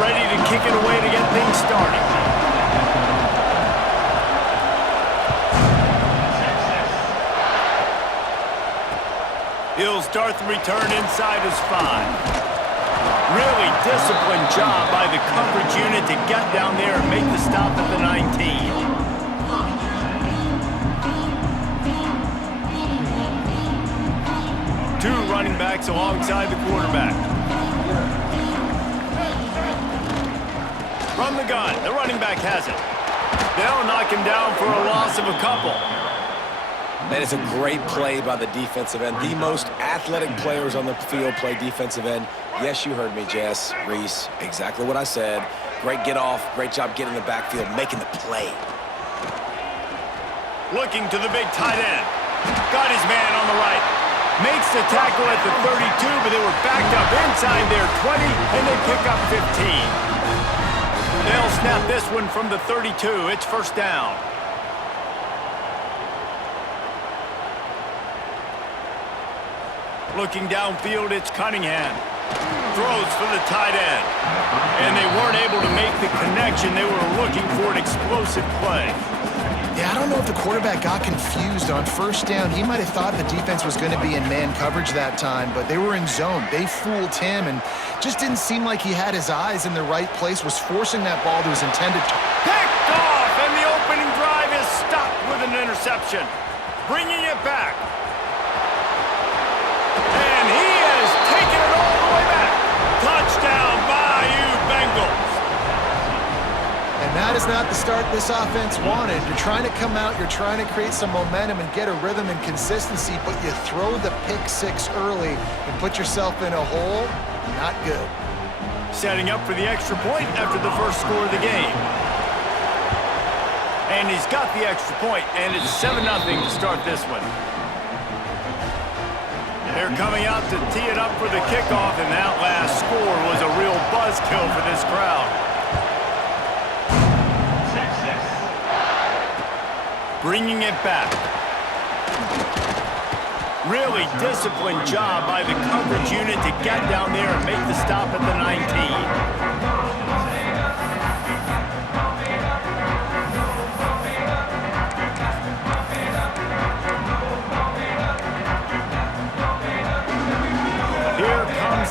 ready to kick it away to get things started. He'll start the return inside his 5. Really disciplined job by the coverage unit to get down there and make the stop at the 19. Two running backs alongside the quarterback. From the gun, the running back has it. They'll knock him down for a loss of a couple. That is a great play by the defensive end. The most athletic players on the field play defensive end. Yes, you heard me, Jess, Reese. Exactly what I said. Great get off. Great job getting in the backfield, making the play. Looking to the big tight end. Got his man on the right. Makes the tackle at the 32, but they were backed up inside their 20, and they pick up 15. They'll snap this one from the 32. It's first down. Looking downfield, it's Cunningham. Throws for the tight end. And they weren't able to make the connection. They were looking for an explosive play. Yeah, I don't know if the quarterback got confused on first down. He might have thought the defense was going to be in man coverage that time, but they were in zone. They fooled him and just didn't seem like he had his eyes in the right place, was forcing that ball to his intended target. Picked off, and the opening drive is stopped with an interception. Bringing it back. And he has taken it all the way back. Touchdown, Bayou Bengals. And that is not the start this offense wanted. You're trying to come out, you're trying to create some momentum and get a rhythm and consistency, but you throw the pick 6 early and put yourself in a hole. Not good. Setting up for the extra point after the first score of the game. And he's got the extra point, and it's 7-0 to start this one. They're coming out to tee it up for the kickoff, and that last score was a real buzzkill for this crowd. Bringing it back. Really disciplined job by the coverage unit to get down there and make the stop at the 19.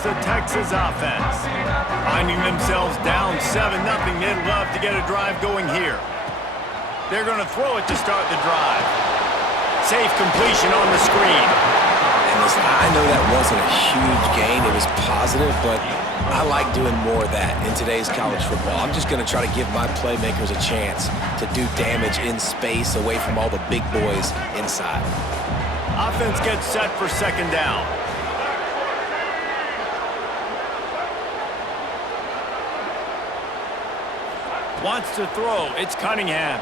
The Texas offense finding themselves down 7-0. They'd love to get a drive going here. They're going to throw it to start the drive. Safe completion on the screen. And listen, I know that wasn't a huge gain. It was positive, but I like doing more of that in today's college football. I'm just going to try to give my playmakers a chance to do damage in space away from all the big boys inside. Offense gets set for second down. Wants to throw. It's Cunningham.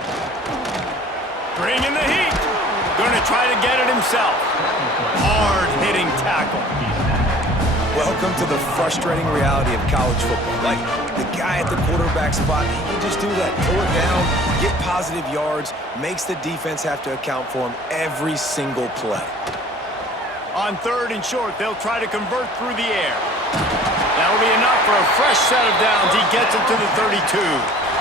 Bringing the heat. Going to try to get it himself. Hard-hitting tackle. Welcome to the frustrating reality of college football. Like, the guy at the quarterback spot, he can just do that. Pull it down, get positive yards, makes the defense have to account for him every single play. On 3rd and short, they'll try to convert through the air. That'll be enough for a fresh set of downs. He gets it to the 32.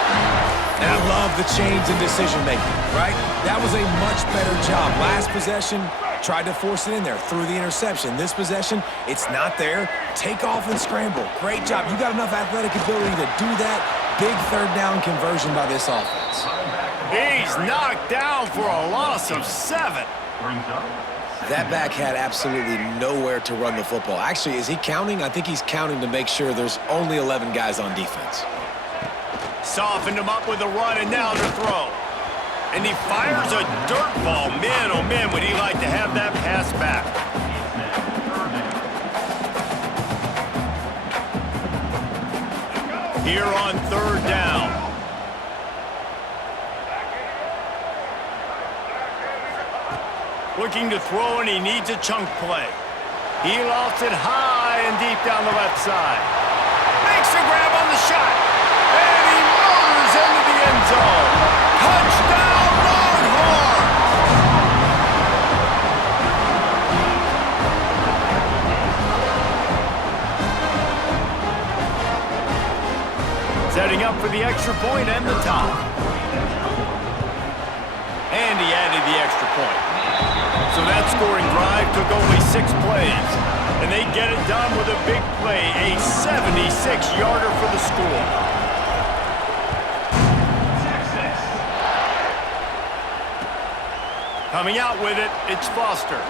And I love the change in decision-making, right? That was a much better job. Last possession, tried to force it in there, threw the interception. This possession, it's not there. Take off and scramble. Great job. You got enough athletic ability to do that. Big 3rd down conversion by this offense. He's knocked down for a loss of 7. That back had absolutely nowhere to run the football. Actually, is he counting? I think he's counting to make sure there's only 11 guys on defense. Softened him up with a run, and now to throw. And he fires a dirt ball. Man, oh man, would he like to have that pass back. Here on 3rd down. Looking to throw, and he needs a chunk play. He lofts it high and deep down the left side. Makes a grab on the shot. And he motors into the end zone. Touchdown, Longhorns! Setting up for the extra point and the tie. And he added the extra point. So that scoring drive took only 6 plays. And they get it done with a big play, a 76-yarder for the score. Coming out with it, it's Foster.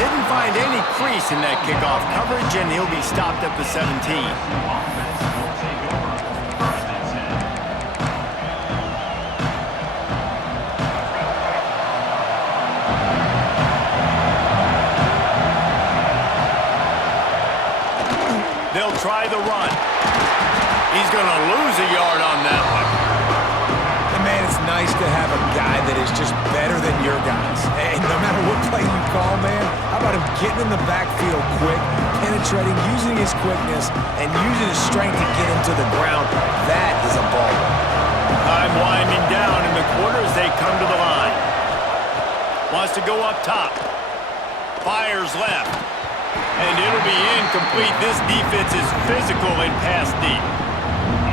Didn't find any crease in that kickoff coverage, and he'll be stopped at the 17. They'll try the run. He's going to lose a yard on that one. And man, it's nice to have a guy that is just better than your guys. And no matter what play you call, man, how about him getting in the backfield quick, penetrating, using his quickness, and using his strength to get him to the ground. That is a ball. Time winding down in the quarter as they come to the line. Wants to go up top. Fires left. And it'll be incomplete. This defense is physical and pass deep.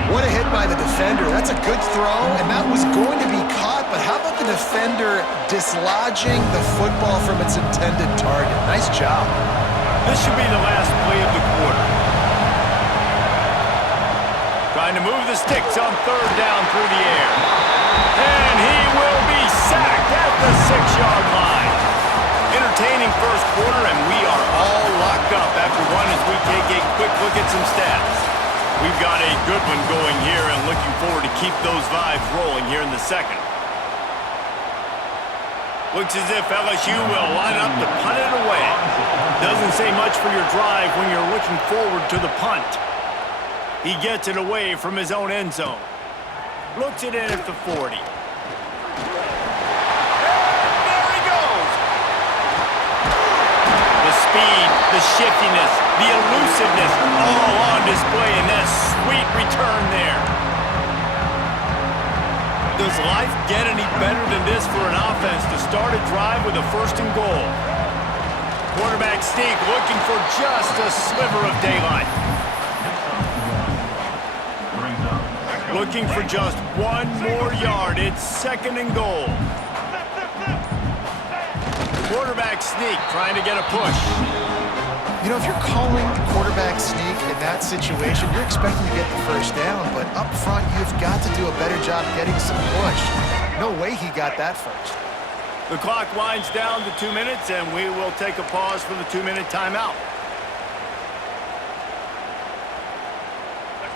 What a hit by the defender. That's a good throw, and that was going to be caught, but how about the defender dislodging the football from its intended target? Nice job. This should be the last play of the quarter. Trying to move the sticks on 3rd down through the air. And he will be sacked at the 6-yard line. Entertaining first quarter, and we are all locked up after one as we take a quick look at some stats. We've got a good one going here and looking forward to keep those vibes rolling here in the second. Looks as if LSU will line up to punt it away. Doesn't say much for your drive when you're looking forward to the punt. He gets it away from his own end zone. Looks it in at the 40. Speed, the shiftiness, the elusiveness, all on display in that sweet return there. Does life get any better than this for an offense to start a drive with a 1st and goal? Quarterback sneak looking for just a sliver of daylight. Looking for just 1 more yard. It's 2nd and goal. Quarterback sneak, trying to get a push. You know, if you're calling quarterback sneak in that situation, you're expecting to get the 1st down, but up front, you've got to do a better job getting some push. No way he got that first. The clock winds down to 2 minutes, and we will take a pause for the 2-minute timeout.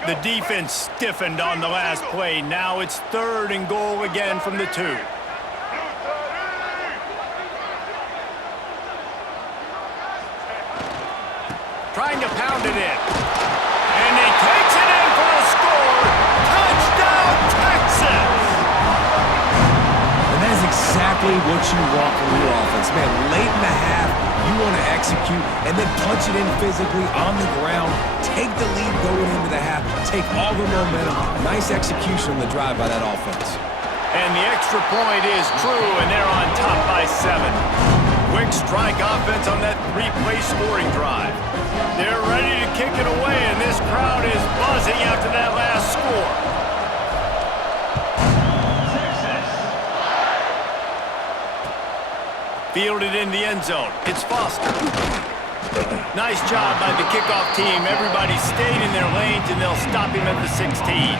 The defense stiffened on the last play. Now it's 3rd and goal again from the 2. Trying to pound it in. And he takes it in for a score. Touchdown, Texas! And that is exactly what you want from your offense. Man, late in the half, you want to execute and then punch it in physically on the ground. Take the lead going into the half. Take all the momentum. Nice execution on the drive by that offense. And the extra point is true, and they're on top by 7. Quick strike offense on that 3-play scoring drive. They're ready to kick it away, and this crowd is buzzing after that last score. Fielded in the end zone. It's Foster. Nice job by the kickoff team. Everybody stayed in their lanes, and they'll stop him at the 16.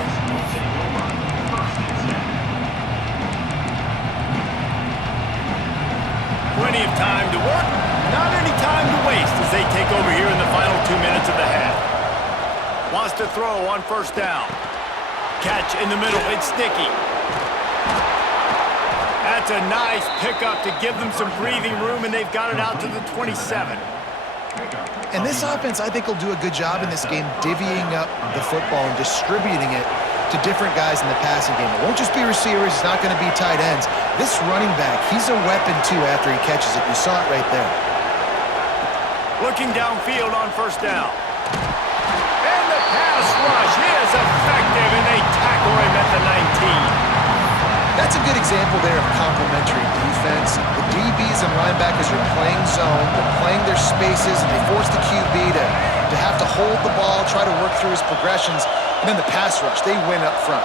Plenty of time to work, not any time to waste as they take over here in the final 2 minutes of the half. Wants to throw on 1st down. Catch in the middle, it's Sticky. That's a nice pickup to give them some breathing room, and they've got it out to the 27. And this offense, I think, will do a good job in this game divvying up the football and distributing it to different guys in the passing game. It won't just be receivers. It's not going to be tight ends. This running back, he's a weapon, too, after he catches it. You saw it right there. Looking downfield on 1st down. And the pass rush is effective, and they tackle him at the 19. That's a good example there of complementary defense. The DBs and linebackers are playing zone. They're playing their spaces, and they force the QB to have to hold the ball, try to work through his progressions. And then the pass rush, they win up front.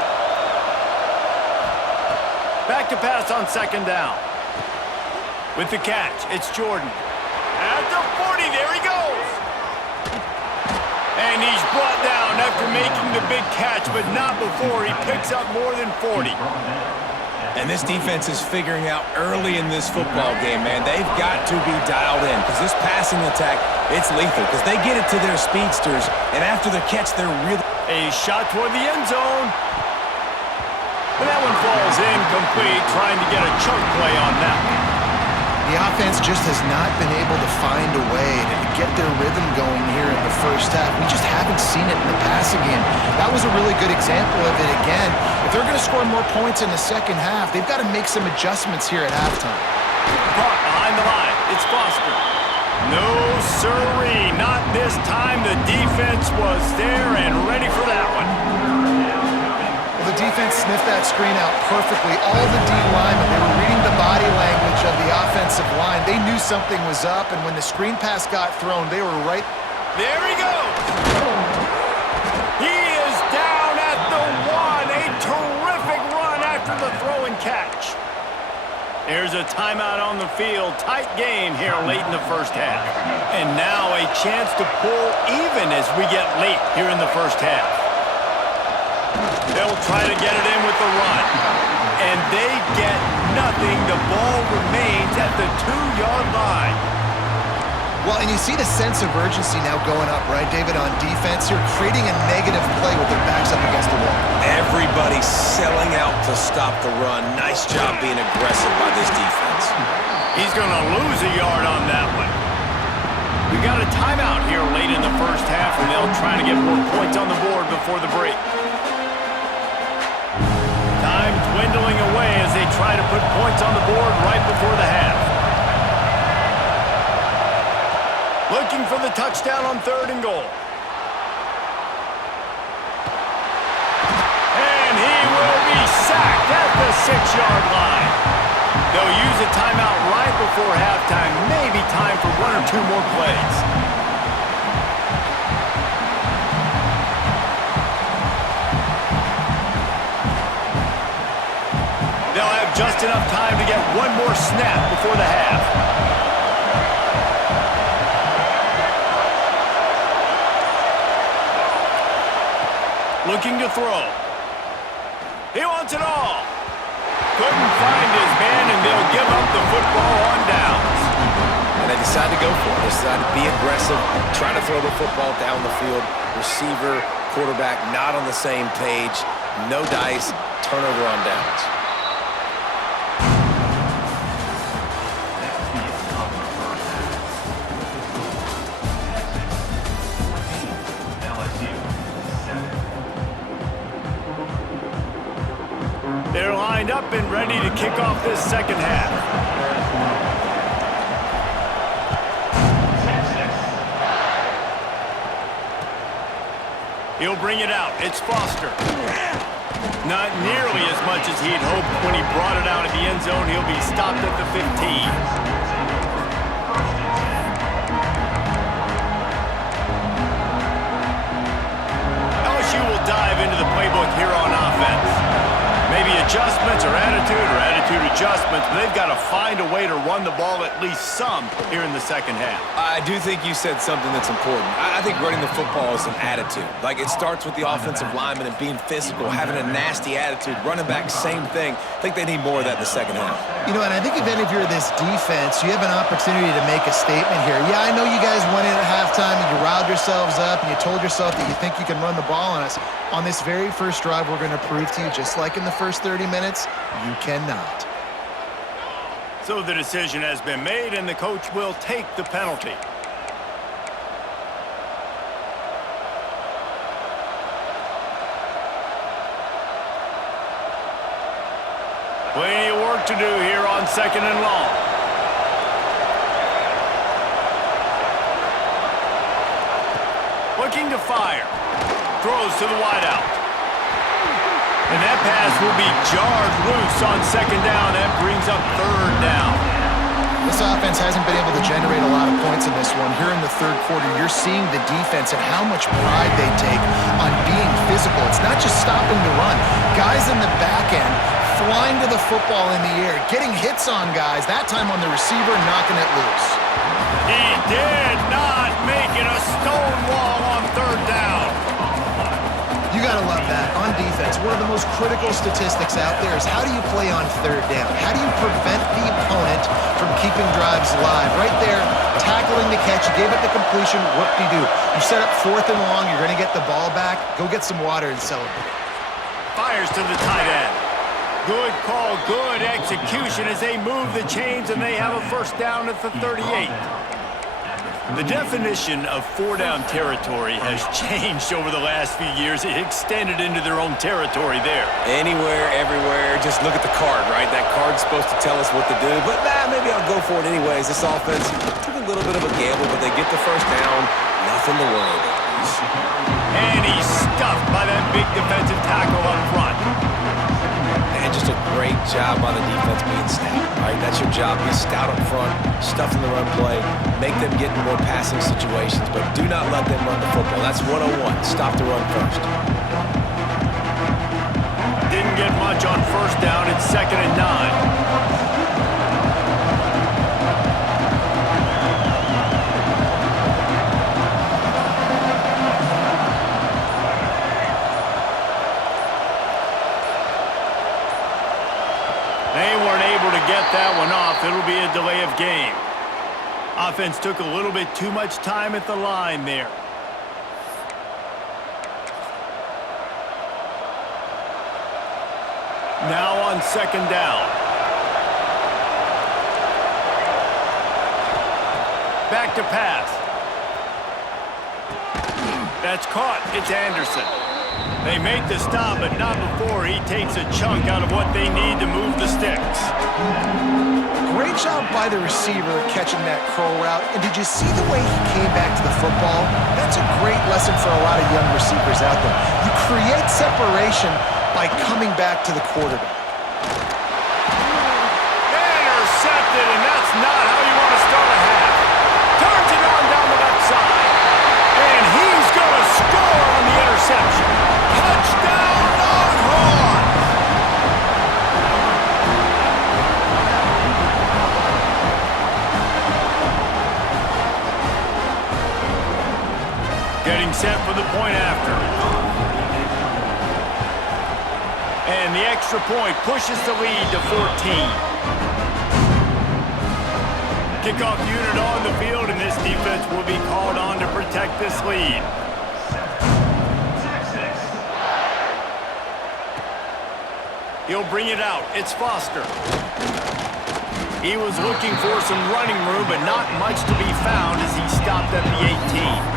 Back to pass on second down. With the catch, it's Jordan. At the 40, there he goes. And he's brought down after making the big catch, but not before he picks up more than 40. And this defense is figuring out early in this football game, man. They've got to be dialed in because this passing attack, it's lethal because they get it to their speedsters, and after the catch, they're really... A shot toward the end zone. And that one falls incomplete, trying to get a chunk play on that one. The offense just has not been able to find a way to get their rhythm going here in the first half. We just haven't seen it in the passing game. That was a really good example of it again. If they're going to score more points in the second half, they've got to make some adjustments here at halftime. Caught behind the line. It's Foster. No sirree. Not this time. The defense was there and ready for that one. The defense sniffed that screen out perfectly. All the D linemen, they were reading the body language of the offensive line. They knew something was up, and when the screen pass got thrown, they were right. There he goes. He is down at the 1. A terrific run after the throw and catch. There's a timeout on the field. Tight game here late in the first half. And now a chance to pull even as we get late here in the first half. They'll try to get it in with the run. And they get nothing. The ball remains at the 2-yard line. Well, and you see the sense of urgency now going up, right, David, on defense here, creating a negative play with their backs up against the wall. Everybody selling out to stop the run. Nice job being aggressive by this defense. He's going to lose a yard on that one. We got a timeout here late in the first half, and they'll try to get more points on the board before the break. Time dwindling away as they try to put points on the board right before the half. Looking for the touchdown on 3rd and goal. And he will be sacked at the 6-yard line. They'll use a timeout right before halftime. Maybe time for 1 or 2 more plays. They'll have just enough time to get 1 more snap before the half. Looking to throw. He wants it all. Couldn't find his man, and they'll give up the football on downs. And they decide to go for it. They decide to be aggressive, try to throw the football down the field. Receiver, quarterback, not on the same page. No dice, turnover on downs. They're lined up and ready to kick off this second half. He'll bring it out. It's Foster. Not nearly as much as he'd hoped when he brought it out of the end zone. He'll be stopped at the 15. LSU will dive into the playbook here on offense. Maybe adjustments or attitude adjustments, but they've got to find a way to run the ball at least some here in the second half. I do think you said something that's important. I think running the football is an attitude. Like, it starts with the offensive lineman and being physical, having a nasty attitude. Running back, same thing. I think they need more of that in the second half. You know, and I think if you're this defense, you have an opportunity to make a statement here. Yeah, I know you guys went in at halftime and you riled yourselves up and you told yourself that you think you can run the ball on us. On this very first drive, we're going to prove to you, just like in the first 30 minutes, you cannot. So the decision has been made, and the coach will take the penalty. Plenty of work to do here on 2nd and long. Looking to fire. Throws to the wideout. And that pass will be jarred loose on 2nd down. That brings up 3rd down. This offense hasn't been able to generate a lot of points in this one. Here in the 3rd quarter, you're seeing the defense and how much pride they take on being physical. physical. It's not just stopping the run. Guys in the back end flying to the football in the air, getting hits on guys, that time on the receiver, knocking it loose. He did not make it a stone wall on third down. You got to love that. On defense, one of the most critical statistics out there is how do you play on third down? How do you prevent the opponent from keeping drives alive? Right there, tackling the catch, you gave it the completion, whoop-de-doo. You set up 4th and long, you're going to get the ball back, go get some water and celebrate. Fires to the tight end. Good call, good execution as they move the chains and they have a first down at the 38. The definition of 4-down territory has changed over the last few years. It extended into their own territory there. Anywhere, everywhere, just look at the card, right? That card's supposed to tell us what to do, but maybe I'll go for it anyways. This offense took a little bit of a gamble, but they get the first down. Nothing to worry about. And he's stuffed by that big defensive tackle up front. And just a great job by the defense being stout, right? That's your job. Be stout up front, stuff in the run play, make them get in more passing situations, but do not let them run the football. That's 101. Stop the run first. Didn't get much on first down. It's 2nd and 9. Get that one off. It'll be a delay of game. Offense took a little bit too much time at the line there. Now on 2nd down. Back to pass. That's caught. It's Anderson. They make the stop, but not before he takes a chunk out of what they need to move the sticks. Great job by the receiver catching that curl route. And did you see the way he came back to the football? That's a great lesson for a lot of young receivers out there. You create separation by coming back to the quarterback. Intercepted, and that's not how you want to start a half. Turns it on down the left side. And he's going to score on the interception. Touchdown, Longhorns! Getting set for the point after. And the extra point pushes the lead to 14. Kickoff unit on the field, and this defense will be called on to protect this lead. He'll bring it out. It's Foster. He was looking for some running room, but not much to be found as he stopped at the 18.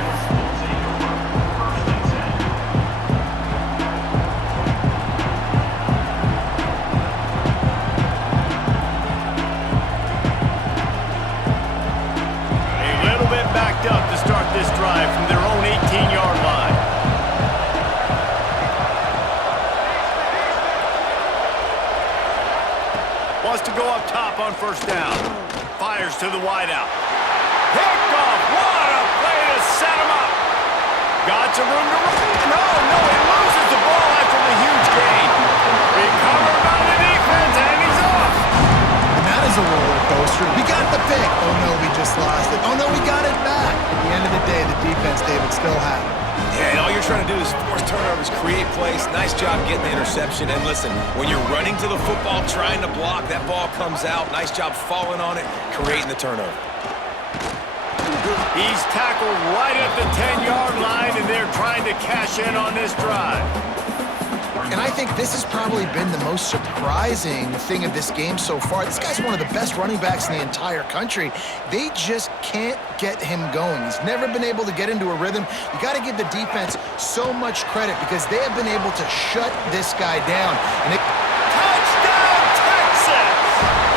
Up to start this drive from their own 18-yard line. Wants to go up top on first down. Fires to the wideout. Picked off. What a play to set him up. Got some room to run. No, he loses the ball after the huge gain. Recovered by the defense, and he's off. And that is a roller coaster. We got the pick. Oh, no, we just lost it. Oh, no, we got it back. At the end of the day, the defense, David, still had it. Yeah, and all you're trying to do is force turnovers, create plays. Nice job getting the interception. And listen, when you're running to the football, trying to block, that ball comes out. Nice job falling on it, creating the turnover. He's tackled right at the 10-yard line, and they're trying to cash in on this drive. And I think this has probably been the most surprising thing of this game so far. This guy's one of the best running backs in the entire country. They just can't get him going. He's never been able to get into a rhythm. You got to give the defense so much credit because they have been able to shut this guy down. And Touchdown, Texas!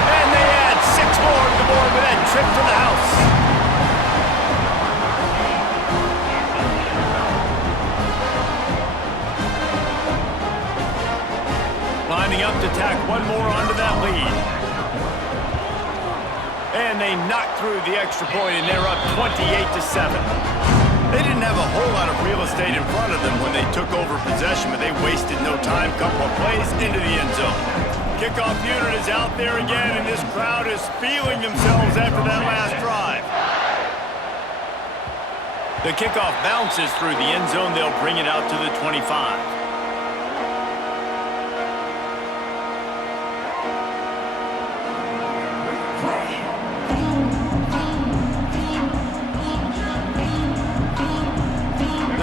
And they add 6 more to the board with that trip to the house. Lining up to tack one more onto that lead. And they knock through the extra point, and they're up 28-7. They didn't have a whole lot of real estate in front of them when they took over possession, but they wasted no time. Couple of plays into the end zone. Kickoff unit is out there again, and this crowd is feeling themselves after that last drive. The kickoff bounces through the end zone. They'll bring it out to the 25.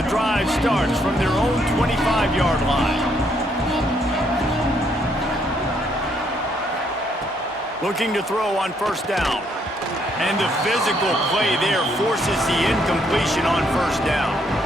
Drive starts from their own 25-yard line. Looking to throw on first down. And the physical play there forces the incompletion on first down.